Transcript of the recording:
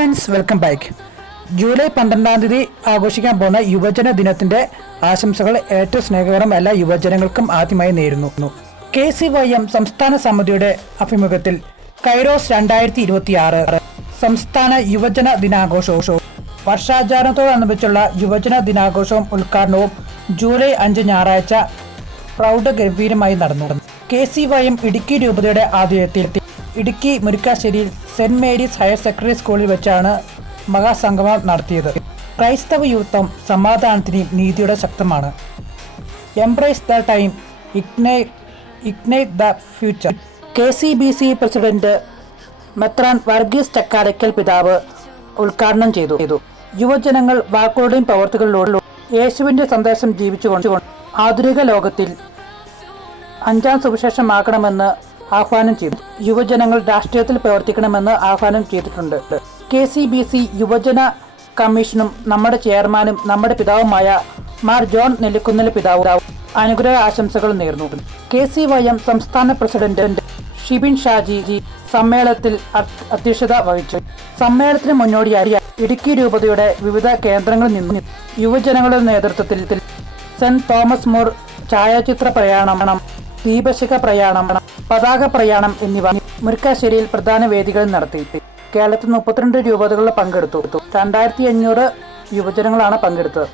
Friends, welcome back. July 12-ാം തീയതി ആഘോഷിക്കാൻ പോകുന്ന യുവജന ദിനത്തിന്റെ ആശംസകൾ ഏറ്റവും സ്നേഹകരം എല്ലാ യുവജനങ്ങൾക്കും ആദ്യമായി നേരുന്നു. KCYM സംസ്ഥാന സമിതിയുടെ ആഭിമുഖ്യത്തിൽ കൈറോസ് 2026 സംസ്ഥാന യുവജന ദിനാഘോഷവും വർഷാചരണത്തോടനുബന്ധിച്ചുള്ള യുവജന ദിനാഘോഷവും ഉദ്ഘാടനവും ജൂലൈ 5 ഞായറാഴ്ച പ്രൗഢഗംഭീരമായി നടന്നു. KCYM ഇടുക്കി രൂപതയുടെ ആതിഥ്യത്തിൽ ഇടുക്കി മുരിക്കാശ്ശേരിയിൽ സെന്റ് മേരീസ് ഹയർ സെക്കൻഡറി സ്കൂളിൽ വെച്ചാണ് മഹാസംഗമം നടത്തിയത്. ക്രൈസ്തവ യുവത്വം സമാധാനത്തിനും നീതിയുടെ ശക്തമാണ്. Embrace the time, ignite the future. KCBC president മെത്രാൻ വർഗീസ് ചക്കാലയ്ക്കൽ പിതാവ് ഉദ്ഘാടനം ചെയ്തു. യുവജനങ്ങൾ വാക്കുകളുടെയും പ്രവർത്തികളിലൂടെ യേശുവിന്റെ സന്ദേശം ജീവിച്ചുകൊണ്ട് ആധുനിക ലോകത്തിൽ 5-ാം സുവിശേഷമാക്കണമെന്ന് ആഹ്വാനം ചെയ്തു. യുവജനങ്ങൾ രാഷ്ട്രീയത്തിൽ പ്രവർത്തിക്കണമെന്ന് ആഹ്വാനം ചെയ്തിട്ടുണ്ട്. KCBC യുവജന കമ്മീഷനും നമ്മുടെ ചെയർമാനും നമ്മുടെ പിതാവുമായ മാർ ജോൺ നെല്ലിക്കുന്നിൽ പിതാവ് അനുഗ്രഹ ആശംസകൾ നേർന്നു. KCYM സംസ്ഥാന പ്രസിഡന്റ് ഷിബിൻ ഷാജി സമ്മേളനത്തിൽ അധ്യക്ഷത വഹിച്ചു. സമ്മേളനത്തിന് മുന്നോടിയായി ഇടുക്കി രൂപതയുടെ വിവിധ കേന്ദ്രങ്ങളിൽ നിന്നും യുവജനങ്ങളുടെ നേതൃത്വത്തിൽ സെന്റ് തോമസ് മോർ ഛായാചിത്ര പ്രയാണം, ദീപശിഖ പ്രയാണം, പതാക പ്രയാണം എന്നിവ മുരിക്കാശ്ശേരിയിൽ പ്രധാന വേദികളിൽ നടത്തി. കേരളത്തിൽ 32 രൂപതകളിൽ പങ്കെടുത്തു. 2500 യുവജനങ്ങളാണ് പങ്കെടുത്തത്.